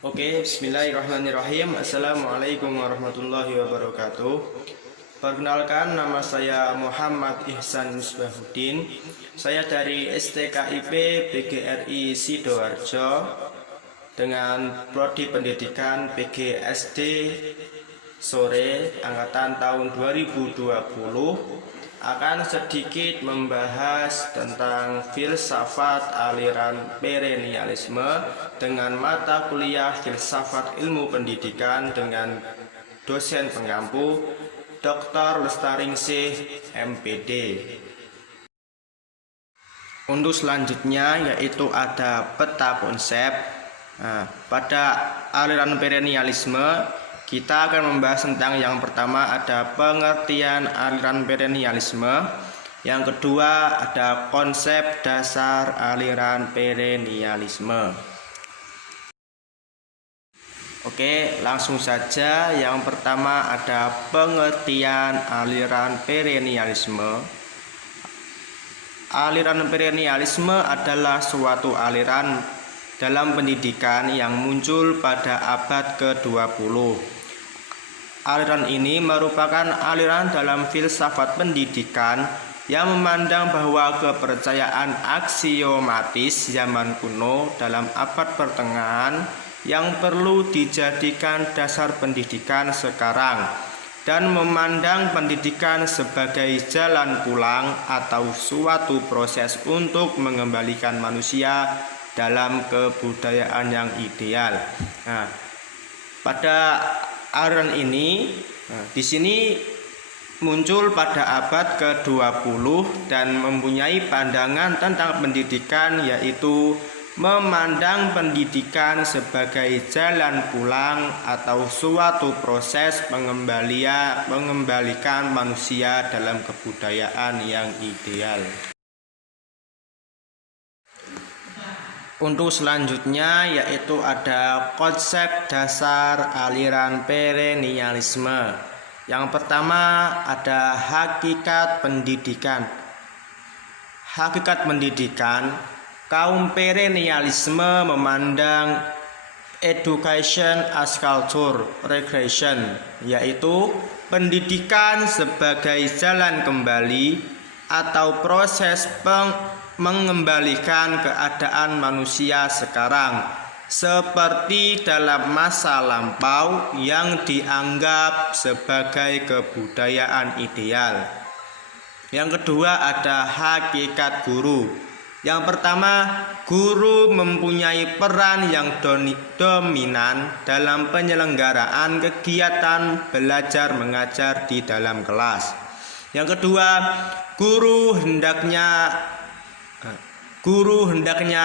Oke, bismillahirrahmanirrahim. Assalamualaikum warahmatullahi wabarakatuh. Perkenalkan, nama saya Muhammad Ihsan Misbahuddin. Saya dari STKIP PGRI Sidoarjo dengan Prodi Pendidikan PGSD sore angkatan tahun 2020 akan sedikit membahas tentang filsafat aliran perennialisme dengan mata kuliah filsafat ilmu pendidikan dengan dosen pengampu Dr. Lestaringsyih MPD. Untuk selanjutnya yaitu ada peta konsep. Pada aliran perennialisme kita akan membahas tentang yang pertama ada pengertian aliran perennialisme, yang kedua ada konsep dasar aliran perennialisme. Oke, langsung saja. Yang pertama ada pengertian aliran perennialisme. Aliran perennialisme adalah suatu aliran dalam pendidikan yang muncul pada abad ke-20. Aliran ini merupakan aliran dalam filsafat pendidikan yang memandang bahwa kepercayaan aksiomatis zaman kuno dalam abad pertengahan yang perlu dijadikan dasar pendidikan sekarang, dan memandang pendidikan sebagai jalan pulang atau suatu proses untuk mengembalikan manusia dalam kebudayaan yang ideal. Pada aliran ini di sini muncul pada abad ke-20 dan mempunyai pandangan tentang pendidikan, yaitu memandang pendidikan sebagai jalan pulang atau suatu proses mengembalikan manusia dalam kebudayaan yang ideal. Untuk selanjutnya yaitu ada konsep dasar aliran perennialisme. Yang pertama ada hakikat pendidikan. Hakikat pendidikan, kaum perennialisme memandang education as culture regression, yaitu pendidikan sebagai jalan kembali atau proses mengembalikan keadaan manusia sekarang seperti dalam masa lampau yang dianggap sebagai kebudayaan ideal. Yang kedua ada hakikat guru. Yang pertama, guru mempunyai peran yang dominan dalam penyelenggaraan kegiatan belajar mengajar di dalam kelas. Yang kedua, guru hendaknya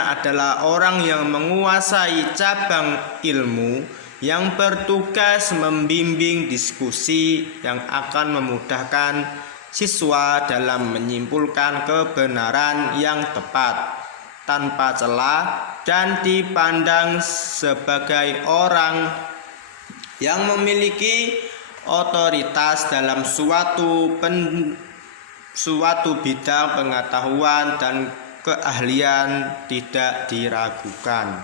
adalah orang yang menguasai cabang ilmu yang bertugas membimbing diskusi yang akan memudahkan siswa dalam menyimpulkan kebenaran yang tepat tanpa celah, dan dipandang sebagai orang yang memiliki otoritas dalam suatu bidang pengetahuan dan keahlian tidak diragukan.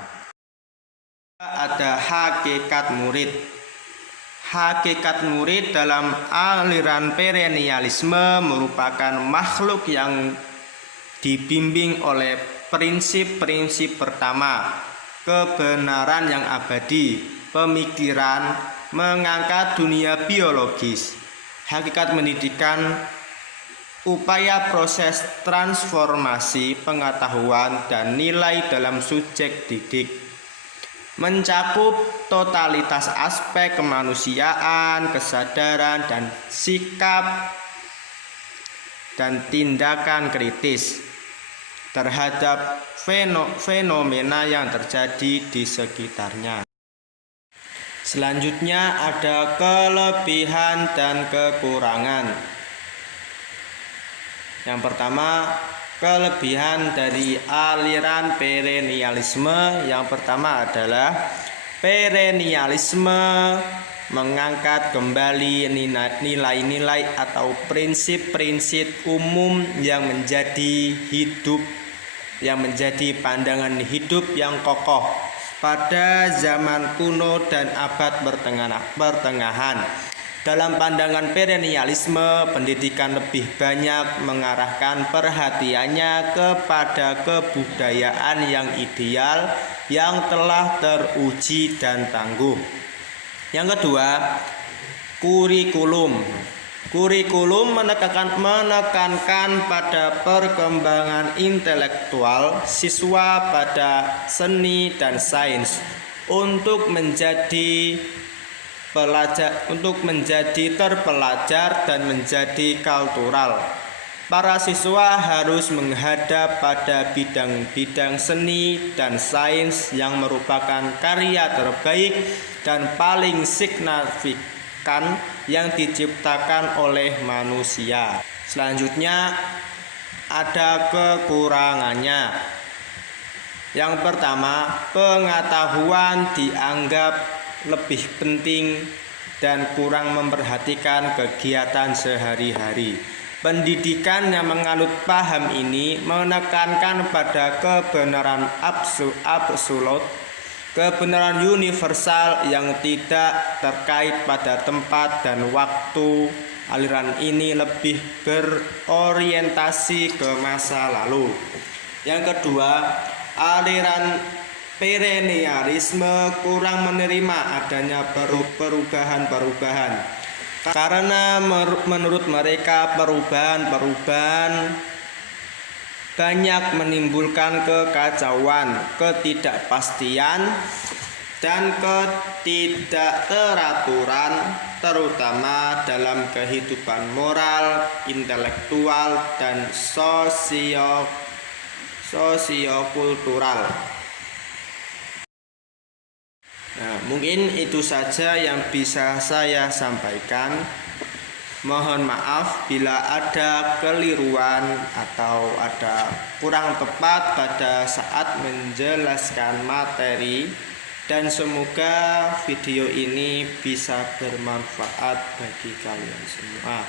Ada hakikat murid. Hakikat murid dalam aliran perennialisme merupakan makhluk yang dibimbing oleh prinsip-prinsip pertama, kebenaran yang abadi, pemikiran, mengangkat dunia biologis. Hakikat pendidikan, upaya proses transformasi pengetahuan dan nilai dalam subjek didik, mencakup totalitas aspek kemanusiaan, kesadaran, dan sikap dan tindakan kritis terhadap fenomena yang terjadi di sekitarnya. Selanjutnya ada kelebihan dan kekurangan. Yang pertama, kelebihan dari aliran perennialisme. Yang pertama adalah perennialisme mengangkat kembali nilai-nilai atau prinsip-prinsip umum yang menjadi pandangan hidup yang kokoh pada zaman kuno dan abad pertengahan. Dalam pandangan perennialisme, pendidikan lebih banyak mengarahkan perhatiannya kepada kebudayaan yang ideal yang telah teruji dan tangguh. Yang kedua, kurikulum. Kurikulum menekankan pada perkembangan intelektual siswa pada seni dan sains untuk menjadi terpelajar dan menjadi kultural. Para siswa harus menghadap pada bidang-bidang seni dan sains yang merupakan karya terbaik dan paling signifikan yang diciptakan oleh manusia. Selanjutnya ada kekurangannya. Yang pertama, pengetahuan dianggap lebih penting dan kurang memperhatikan kegiatan sehari-hari. Pendidikan yang menganut paham ini menekankan pada kebenaran absolut, kebenaran universal yang tidak terkait pada tempat dan waktu. Aliran ini lebih berorientasi ke masa lalu. Yang kedua, aliran perennialisme kurang menerima adanya perubahan-perubahan karena menurut mereka perubahan banyak menimbulkan kekacauan, ketidakpastian, dan ketidakteraturan, terutama dalam kehidupan moral, intelektual, dan sosiokultural. Nah, mungkin itu saja yang bisa saya sampaikan. Mohon maaf bila ada keliruan atau ada kurang tepat pada saat menjelaskan materi, dan semoga video ini bisa bermanfaat bagi kalian semua.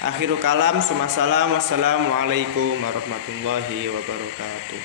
Akhirul kalam, wassalamualaikum warahmatullahi wabarakatuh.